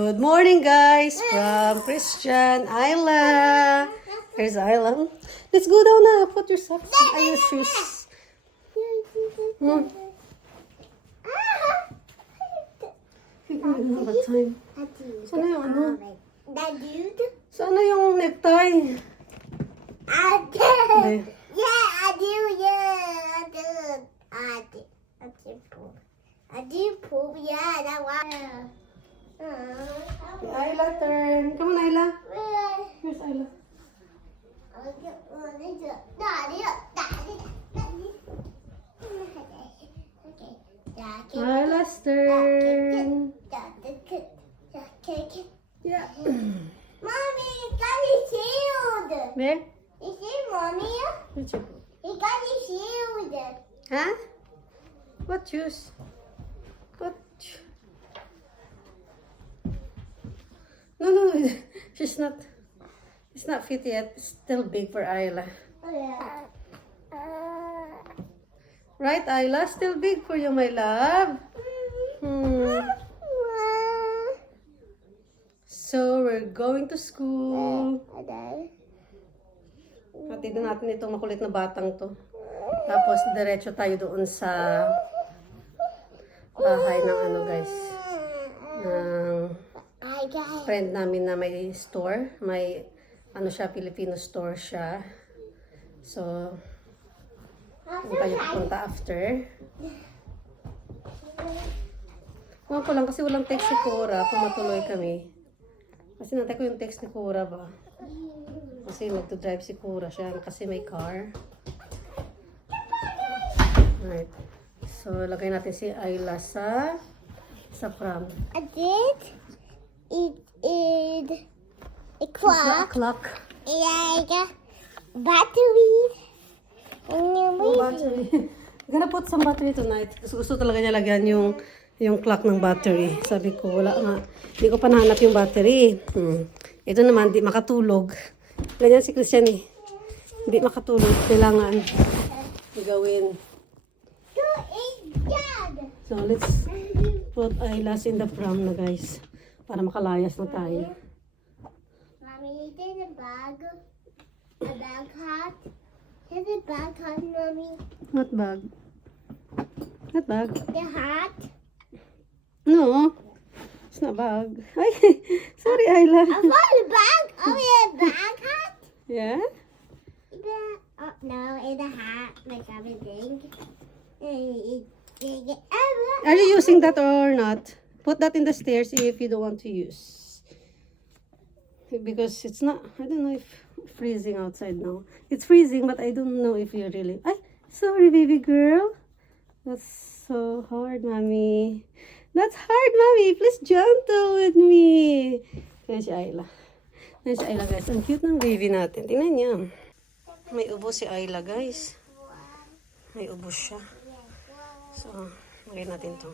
Good morning, guys, from Christian Isla. Here's Isla. Let's go down na. Put your socks and your shoes. What time? Sana yung ano? Sana yung necktie? Okay. Ayla, turn. Come on, Ayla. Where's Ayla? Ayla's turn. Yeah. Mommy, got his shield. Where? You see, Mommy? What's your... He got his shield. Huh? What shoes? What? No. She's not. It's not fit yet. It's still big for Ayla. Oh, yeah. Right, Ayla? Still big for you, my love. So, we're going to school. Hatid na natin itong makulit na batang to. Tapos, diretso tayo doon sa bahay ng ano, guys. Ng friend namin na may store. May, ano siya, Filipino store siya. So, doon tayo pupunta after. Huwag ko lang kasi walang text si Cora kung matuloy kami. Kasi nantay ko yung text ni Cora ba. Kasi nagto-drive si Cora siya kasi may car. Alright. So, lagay natin si Ayla sa pram. I did. It is a clock. Clock. Like battery. Oh, battery. I'm gonna put some battery tonight. Gusto talaga niya lagyan yung clock ng battery. Sabi ko, wala nga. Hindi ko pa nahanap yung battery. Ito naman, di makatulog. Ganyan si Christian eh. Hindi makatulog. Kailangan gawin. So, let's put Ayla's in the pram na, guys. Para makalayas na tayo. Mommy, there's a bag. A bag hat. There's a bag hat, Mommy. What bag? What bag? The hat. No. It's not bag. Ay, sorry, Ayla. I found a bag. Oh, yeah, bag hat. Yeah? Oh, no, it's a hat. Like everything. Are you using that or not? Put that in the stairs if you don't want to use. Because it's not, I don't know if freezing outside now. It's freezing, but I don't know if you really... Ay, sorry, baby girl. That's so hard, mommy. That's hard, mommy. Please gentle with me. Yan si Ayla. Yan si Ayla, guys. Ang cute ng baby natin. Tingnan niya. May ubo si Ayla, guys. May ubo siya. So, lagay natin to.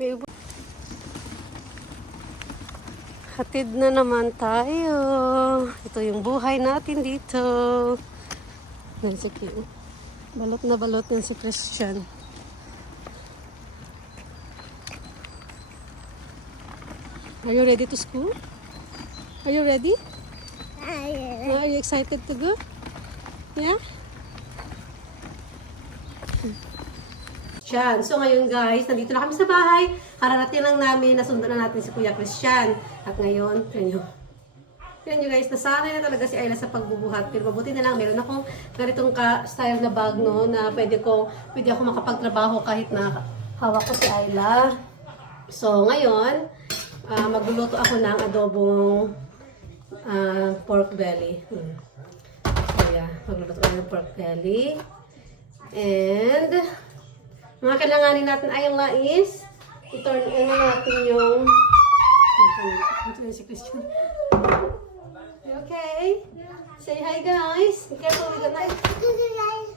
May ubo. Hatid na naman tayo. Ito yung buhay natin dito. Balot na balot yan si Christian. Are you ready to school? Are you ready? Are you excited to go? Yeah? So ngayon, guys, nandito na kami sa bahay. Kararating lang namin, nasundan na natin si Kuya Christian. At ngayon, yan nyo guys, nasanay na talaga si Ayla sa pagbubuhat. Pero mabuti na lang, meron akong ganitong style na bag, no, na pwede ako makapagtrabaho kahit na hawak ko si Ayla. So ngayon, magluluto ako ng adobong pork belly. So yeah, magluluto ako ng pork belly. And mga kailanganin natin Ayla is i-turn natin yung si Christian. Okay? Say hi, guys. Be careful with the knife.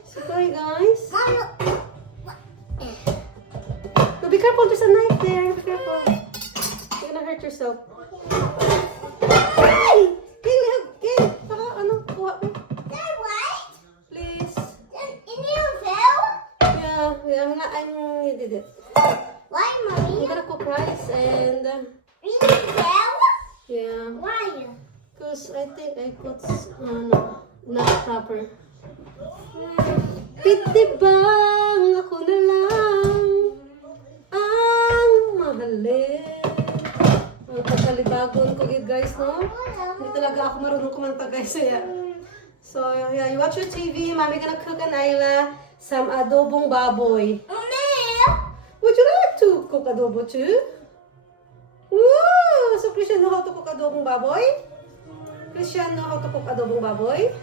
Say hi, guys. No, be careful. There's a knife there. Be careful. You're gonna hurt yourself. Hey! Hey! Baka ano? Kuha mo. Please. In your veil? Yeah, I'm not. You did it. Why mommy? I'm gonna cook rice and Really well? yeah, Why? because I think I put no, not proper. Pitibang ako na lang ang mahalin. Ang pagkalibagon ko guys, no? Hindi talaga ako marunong kumanta guys. So yeah, you watch your TV. Mommy gonna cook an Ayla some adobong baboy. Mommy? Would you like to cook adobo too? Woo! So Christian know how to cook adobong baboy? Christian know how to cook adobong baboy?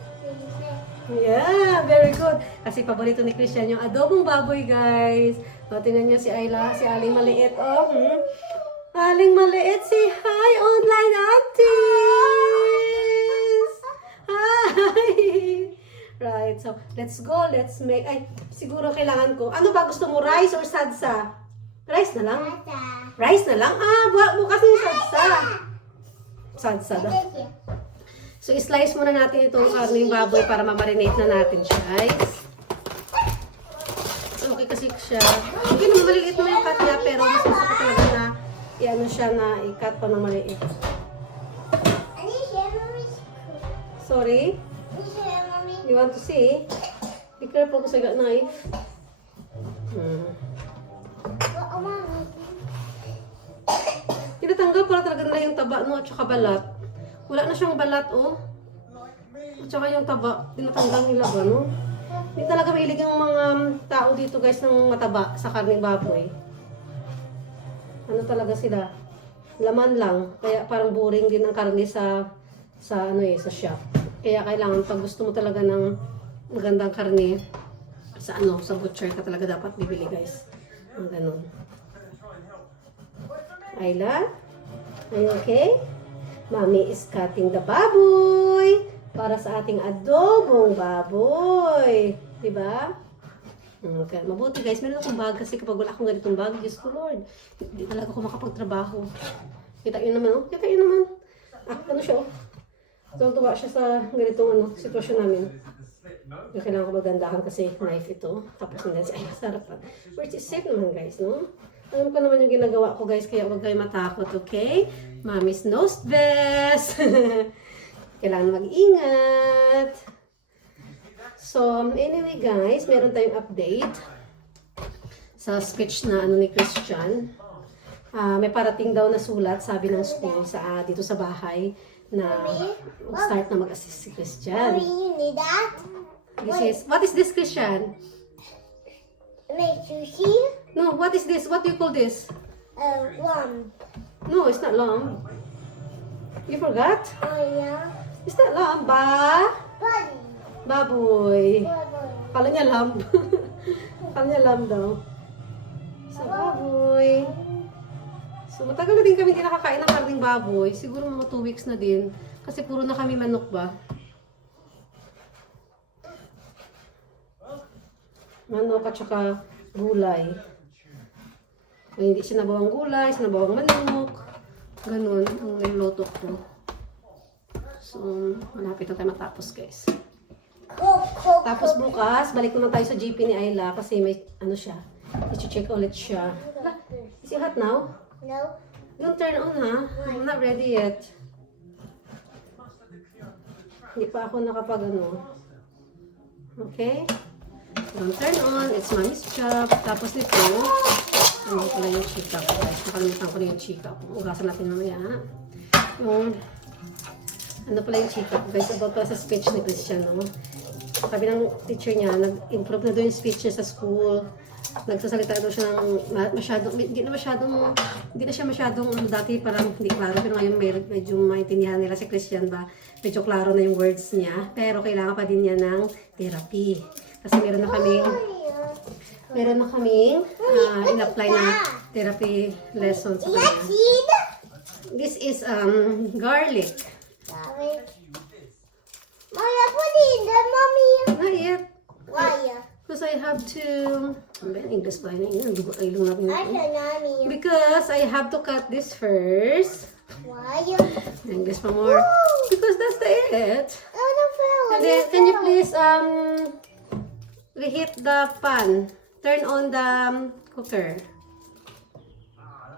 Yeah, very good. Kasi paborito ni Christian yung adobong baboy, guys. O, tingnan nyo si Ayla, si Aling Maliit. Oh, Aling Maliit, say hi, online aunties! Hi! Right, so, let's go. Let's make, ay, siguro kailangan ko. Ano ba gusto mo, rice or sadsa? Rice na lang? Rice na lang? Ah, bukas yung sadsa. Sadsa daw. So, slice muna natin itong karning baboy para ma-marinate na natin siya, guys. Okay kasi siya. Okay naman, maliit na yung cut niya, pero mas gusto ko talaga na i-ano siya na i-cut pa ng maliit. Sorry? You want to see? Be careful kasi I got knife. Tinatanggal para talaga nila yung taba, no? At saka balat. Wala na siyang balat, oh. At saka yung taba, tinatanggal nila ba, no? Hindi talaga mahilig yung mga tao dito, guys, ng mataba sa karning baboy. Ano talaga sila? Laman lang. Kaya parang boring din ang karne sa sa shop. Kaya kailangan, pag gusto mo talaga ng magandang karne, sa butcher ka talaga dapat bibili, guys. Ang ganun. Ayla? Are you okay? Mommy is cutting the baboy para sa ating adobong baboy. Diba? Okay. Mabuti guys, meron akong bag kasi kapag wala akong ganitong bag, Diyos ko Lord, hindi talaga ako makapagtrabaho. Kita yun naman, oh. Kita yun naman. Ano siya, oh. Tuwa siya sa ganitong sitwasyon namin. Yung kailangan ko magandahan kasi knife ito. Tapos hindi siya, ay, sarap pa. Which is safe naman guys, no? Alam ko naman yung ginagawa ko guys, kaya huwag kayo matakot, okay? Mommy's knows best. Kailangan mag-ingat. So, anyway guys, meron tayong update sa speech na ni Christian. May parating daw na sulat, sabi ng school dito sa bahay, na start na mag-assist si Christian. Mommy, you need that? What is this, Christian? Make sushi? No, what is this? What do you call this? Lump. No, it's not lamb. You forgot? Oh, yeah. It's not lamb, ba? Buddy. Baboy. Bubble. Kala niya lamb. Kala niya lamb daw. So, baboy. So, matagal na din kami hindi nakakain ng karning baboy. Siguro mga 2 weeks na din. Kasi puro na kami manok ba? Manok at saka gulay. Kung hindi sinabawang gulay, sinabawang manok. Ganun ang niluto ko. So, malapit na tayo matapos guys. Tapos bukas, balik naman tayo sa GP ni Ayla kasi may siya. I-check ulit siya. Is it hot now? No. Don't turn on ha. I'm not ready yet. Hindi pa ako nakapag Okay? Don't turn on. It's mommy's job. Tapos nito, ano pala yung chika ko guys. Nakalimutan ko na yung chika ko. Ugasan natin mamaya ha. Ano pala yung chika ko guys. About sa speech ni Christian, no? Sabi ng teacher niya, nag-improve na doon yung speech niya sa school. Nagsasalita daw siya ng hindi na siya masyadong dati parang hindi klaro, pero ngayon medyo maintindihan nila si Christian ba, medyo klaro na yung words niya, pero kailangan pa din niya ng therapy. Kasi meron na kaming in-apply na therapy lessons sa kanya. This is garlic. Mama, put it in there, mommy. Not yet. Why? Because I have to... English ba yun? Ilong natin I ito. said mommy. Because I have to cut this first. Why? English pa more. Because that's it. I don't feel And then, can you please reheat the pan? Turn on the cooker.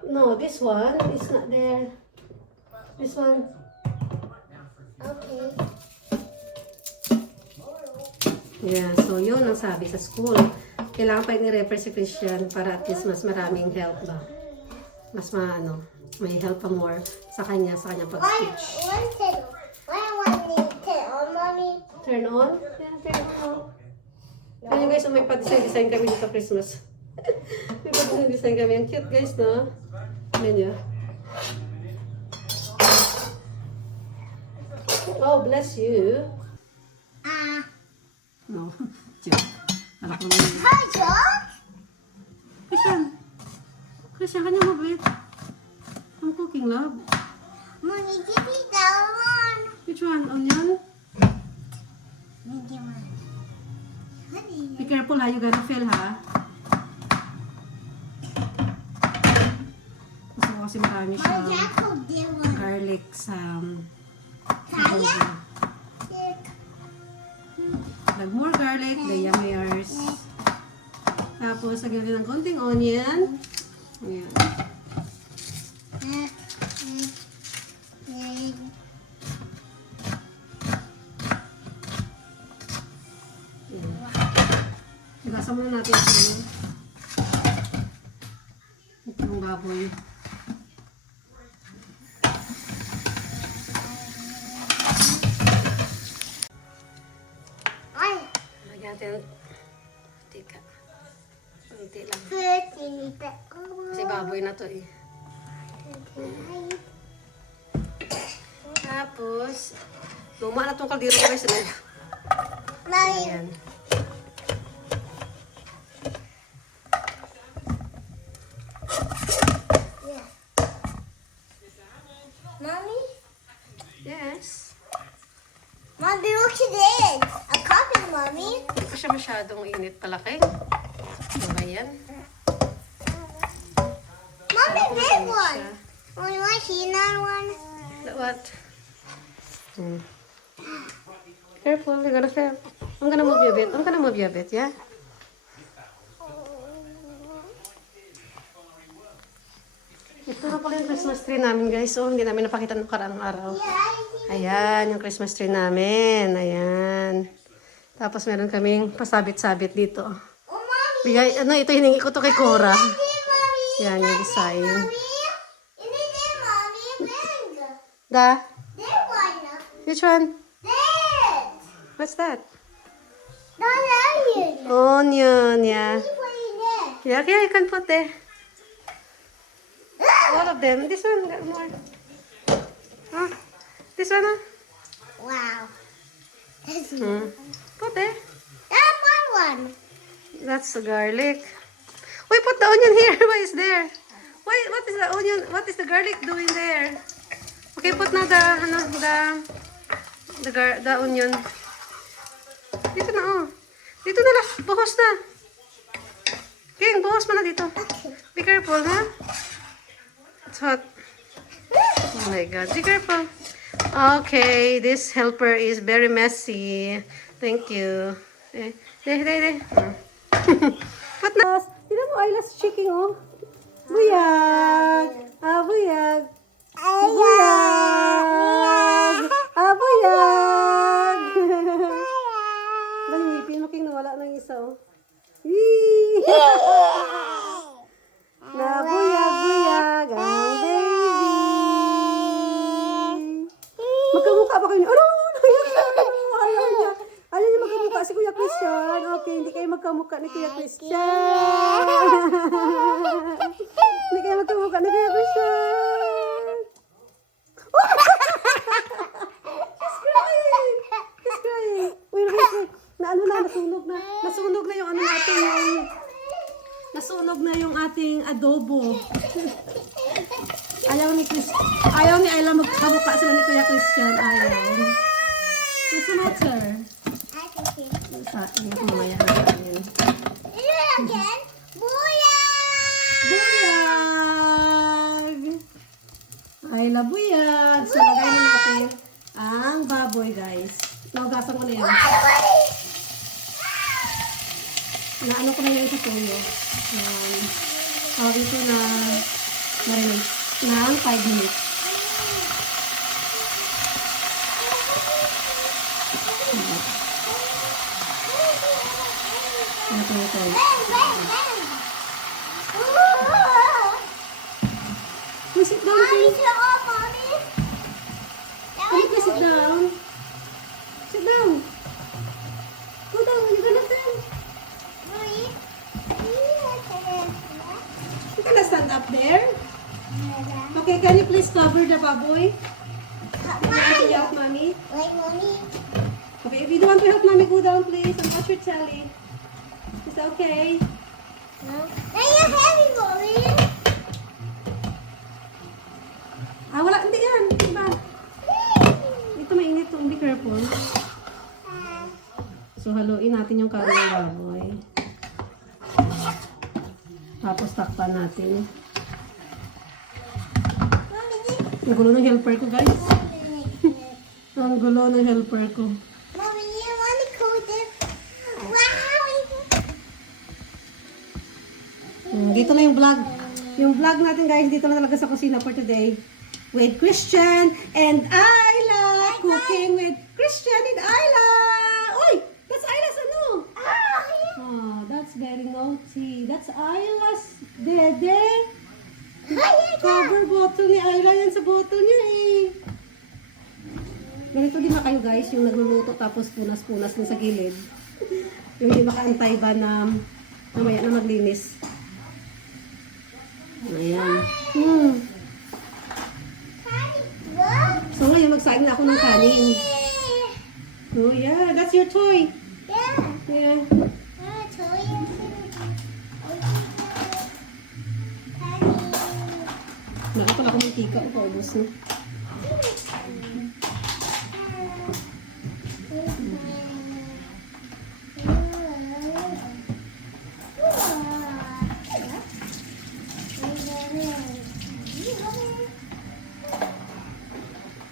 No, this one is not there. This one. Okay. Yeah, so yun ang sabi sa school. Kailangan pa i-refer si Christian para at least mas maraming help ba. Mas maano, may help pa more sa kanyang pag-speech. Why one turn on, mommy? Turn on? Yeah, turn on. Kaya guys, may pa-design kami dito sa Christmas. May pa-design kami. Ang cute guys, no? Menu. Oh, bless you. No. Joke. Anak mo naman. Hi, John. Christian, kanya mabit. I'm cooking, love. Mommy, give me that one. Which one? Onion? Medium one. Honey. Be careful ha, you gotta feel ha. Gusto ko kasi marami My siyang dad could do one. garlic sa Kaya? Like more garlic, the yummiers. Tapos, lagyan din ng konting onion. Ayan. Igasan muna natin itong baboy. Ay, Lagyan natin tika. Kunti lang. first you need the Kasi baboy na to eh. Tapos, luma na tong kaldero ko guys. Mommy, Ayan. yeah. Mommy, Yes. Mommy, look at this. A coffee, Mommy. Hindi pa siya masyadong init palaki. Diba yan? Mommy, this Init one. siya. Oh, you want to see another one? What? Careful, you're gonna fail. I'm gonna move you a bit. I'm gonna move you a bit, yeah? Ito na pala yung Christmas tree namin, guys. So, hindi namin napakita nung karaang araw. Ayan, yung Christmas tree namin. Ayan. Tapos, meron kaming pasabit-sabit dito. Oh, Mommy. Bigay, ito hiningi ko to kay Cora. Here, Mommy. Yan, yung design. Mommy. Is it there, Mommy? Big. Da? There one. Which one? There. What's that? Not onion. Onion, yeah. You put it there. Yeah, okay, you can put there. All of them. This one, got more. Huh? This one, huh? Wow. Put there. That one. That's the garlic. Wait, put the onion here. Why is there? Why? What is the onion? What is the garlic doing there? Okay, put na the onion. Dito na, oh. Dito na lang. Buhos na. King, buhos mo na dito. Be careful, ha? It's hot. Oh my God. Be careful. Okay, this helper is very messy. Thank you. Put na. Tignan mo, Ayla's chicken, oh. Buyag. Buyag. Buyag. Buyag. Dali, ngipin mo, King, nawala ng isa, oh. Yee! Nabuyag-buyag ang baby. Magkamukha ba kayo niya? Ano? Ayaw niya. Ayaw niya magkamukha si Kuya Christian. Okay, hindi kayo magkamukha ni Kuya Christian. Hindi kayo magkamukha ni Kuya Christian. She's crying. She's crying. Wait. Nasunog na. Nasunog na yung ano natin yung... Nasunog na yung ating adobo. Ayaw ni Ayla magkamukha sila ni Kuya Christian. Ayaw. What's the matter? Sa akin, mamaya natin. Again. Booyah! Buyag! Ayla buyag! So, lagay na natin ang baboy, guys. Naugasan ko na yan. Naano ko na yan sa tuyo. Tawag ito na marinate ng 5 minutes. Ito. Please sit down, Mommy, please. sit up, Mommy. Please sit down. Sit down. Go down, you're gonna stand. You gonna stand up there? Okay, can you please cover the baboy? Can you help mommy? Wait, Mommy. Okay, if you don't want to help mommy, go down please and watch your telly. It's okay. No. Now you're heavy, Mommy. Ah, wala, hindi yan. Diba? Dito mainit to, be careful. So, haluin natin yung karne ng baboy. Tapos, takpan natin. Mommy, Ang gulo ng helper ko, guys. Ang gulo ng helper ko. Mommy, you want to cool this? Wow. Dito na yung vlog. Yung vlog natin, guys, dito na talaga sa kusina for today. With Christian and Ayla. Cooking with Christian and Ayla. Oy! That's Ayla's ano? Oh, that's very naughty. That's Ayla's dede. Cover bottle ni Ayla yan sa bottle niya eh. Ganito din na kayo guys, yung nagluluto tapos punas-punas din sa gilid. Yung hindi makaantay ba na mamaya na maglinis. Ayan. So ngayon magsaing na ako ng kanin. Oh yeah, that's your toy. Yeah. Wala pala akong mantika. Paubos na.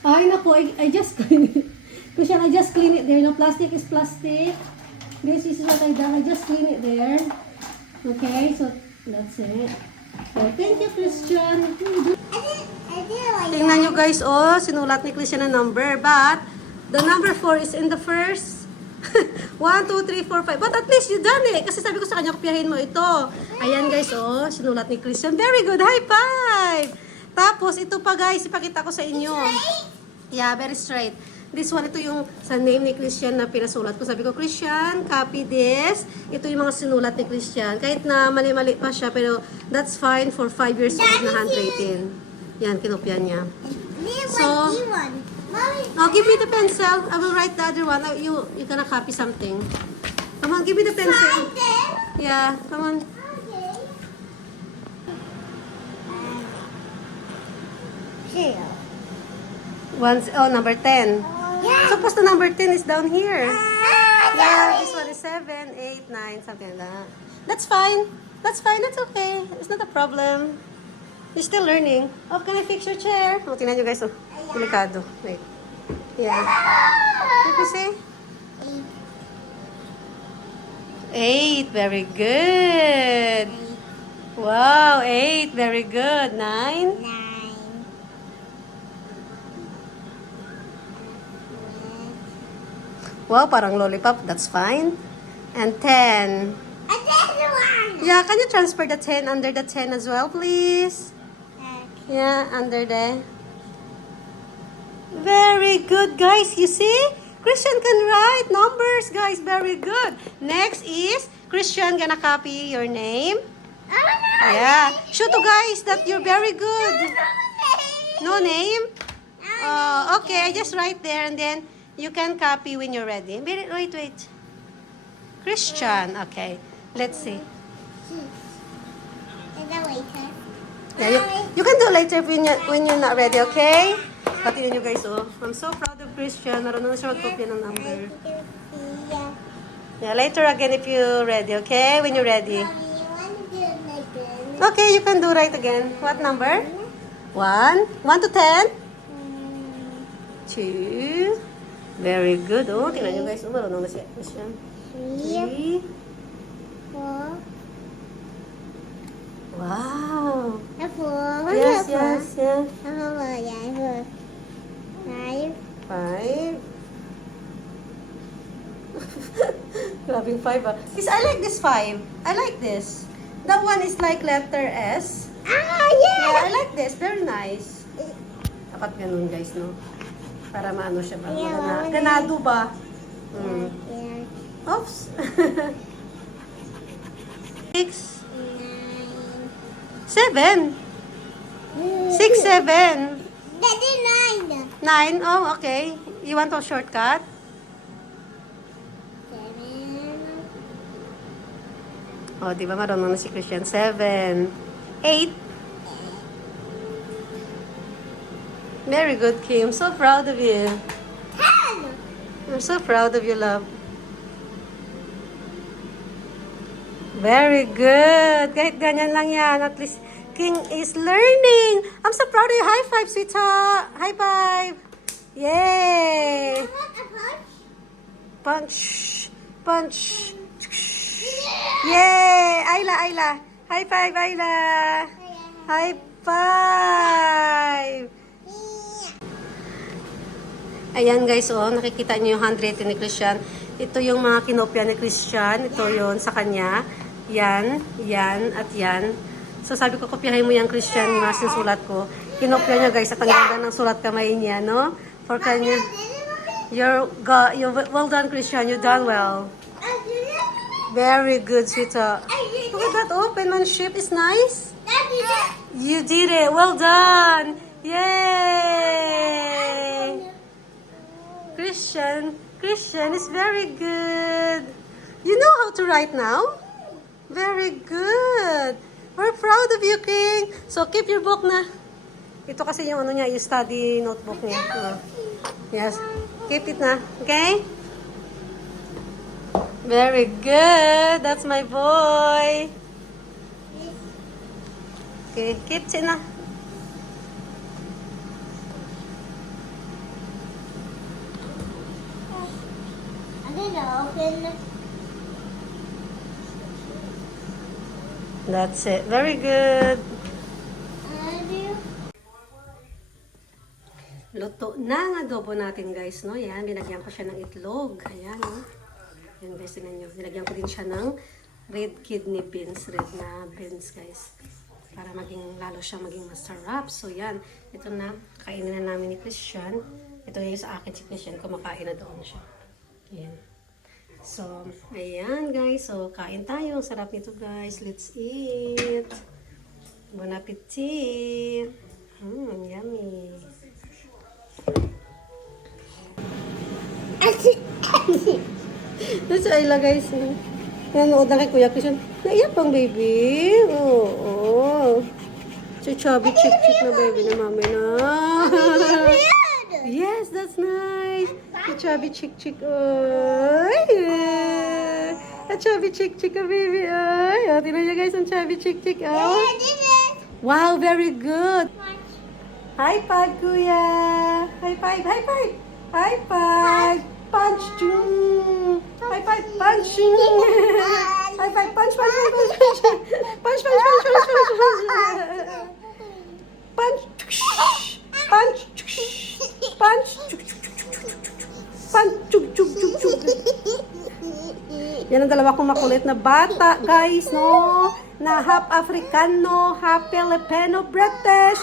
Ay, naku, I just clean it. Christian, I just clean it there. No, plastic is plastic. This is what I done. I just clean it there. Okay, so that's it. So, thank you, Christian. Tingnan nyo guys, oh, sinulat ni Christian na number. But, the number 4 is in the first. 1, 2, 3, 4, 5. But at least you done it. Kasi sabi ko sa kanya, kopyahin mo ito. Ayan guys, oh, sinulat ni Christian. Very good, high five! Tapos, ito pa guys, ipakita ko sa inyo. Yeah, very straight. This one, ito yung sa name ni Christian na pinasulat ko. Sabi ko, Christian, copy this. Ito yung mga sinulat ni Christian. Kahit na mali-mali pa siya, pero that's fine for 5 years old na handwriting. Yan, kinopya niya. So, oh, give me the pencil. I will write the other one. You gonna copy something. Come on, give me the pencil. Yeah, come on. Number 10. Suppose the number 10 is down here. Yeah, this one is 7, 8, 9, something like that. That's fine. That's fine. That's okay. It's not a problem. You're still learning. Oh, can I fix your chair? Oh, tingnan nyo guys. Oh, delikado. Wait. Yeah. Let me see. 8. Very good. Wow, 8. Very good. 9. Wow, parang lollipop. That's fine. And 10. Yeah, can you transfer the 10 under the 10 as well, please? Yeah, under there. Very good, guys. You see? Christian can write numbers, guys. Very good. Next is, Christian gonna copy your name. Yeah. Show to guys that you're very good. No name? Okay, I just write there and then you can copy when you're ready. Wait. Christian. Okay. Let's see. Yeah, you can do later when you're not ready, okay? Pati nyo guys, oh. I'm so proud of Christian. Marunong na siya mag-copy ng number. Yeah, later again if you're ready, okay? When you're ready. Okay, you can do right again. What number? 1. 1 to 10? 2. Very good. Oh, tingnan nyo guys. Oh, marunong na siya. 3. Wow. Apple. Yeah. having 5. Because I like this 5. I like this. That one is like letter S. Yeah, I like this. Very nice. Dapat ganun guys, no? Para maano siya ba? Ganado ba? Mm. Oops. 6, 7. 6, 7. Daddy, 9. 9. Oh, okay. You want a shortcut? 7. Oh, di ba marunong na si Christian? 7. 8. Very good, Kim. So proud of you. 10. I'm so proud of you, love. Very good. Kahit ganyan lang yan. At least King is learning. I'm so proud of you. High five, sweetheart. High five. Yay. Punch. Punch. Yay. Ayla. High five, Ayla. High five. Ayan guys, oh, nakikita niyo yung handwriting ni Christian. Ito yung mga kinopya ni Christian. Ito yon sa kanya. Yan, at yan. So sabi ko, kopyahin mo yung Christian, yung mga sinusulat ko. Kinopya niya guys, at ang ganda ng sulat kamay niya, no? For kanya. You're well done, Christian. You done well. Very good, sweetheart. Look at that, oh, penmanship is nice. You did it. Well done. Yay. Christian is very good. You know how to write now? Very good. We're proud of you, King. So, keep your book na. Ito kasi yung ano niya, yung study notebook niya. Yes. Keep it na. Okay? Very good. That's my boy. Okay, keep it na. That's it. Very good. Luto na ang adobo natin, guys, no? Yan, binagyan ko siya ng itlog. Ayan, no? Yan, guys, tingnan nyo. Binagyan ko din siya ng red kidney beans. Red na beans, guys. Para lalo siya maging masarap. So, yan. Ito na. Kainin na namin ni Christian. Ito yung sa akin si Christian. Kumakain na doon siya. Yan. So, ayan, guys. So, kain tayo. Ang sarap nito, guys. Let's eat. Bon appetit. Yummy. That's Ayla, guys. Nanood na kay Kuya Christian. Naiyak pang baby. Oo. Si chubby chick na baby na mami na. Yes, that's nice. Si chubby chick. Ay. A chubby chick a baby. Ay. O, tingnan niyo guys ang chubby chick. Oh. Wow, very good. High five, Kuya. High five. High five. Punch. High five. Punch. High five. Punch. Punch. Yan ang dalawa kong makulit na bata, guys, no? Na half Africano, half Filipino, British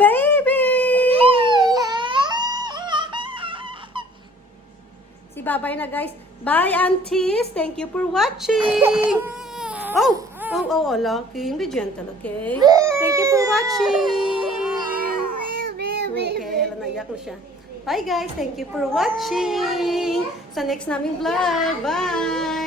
baby! Si babay na, guys. Bye, aunties. Thank you for watching. Oh, lucky. Be gentle, okay? Thank you for watching. Okay, naiyak na siya. Bye, guys. Thank you for watching. Sa next naming vlog. Bye.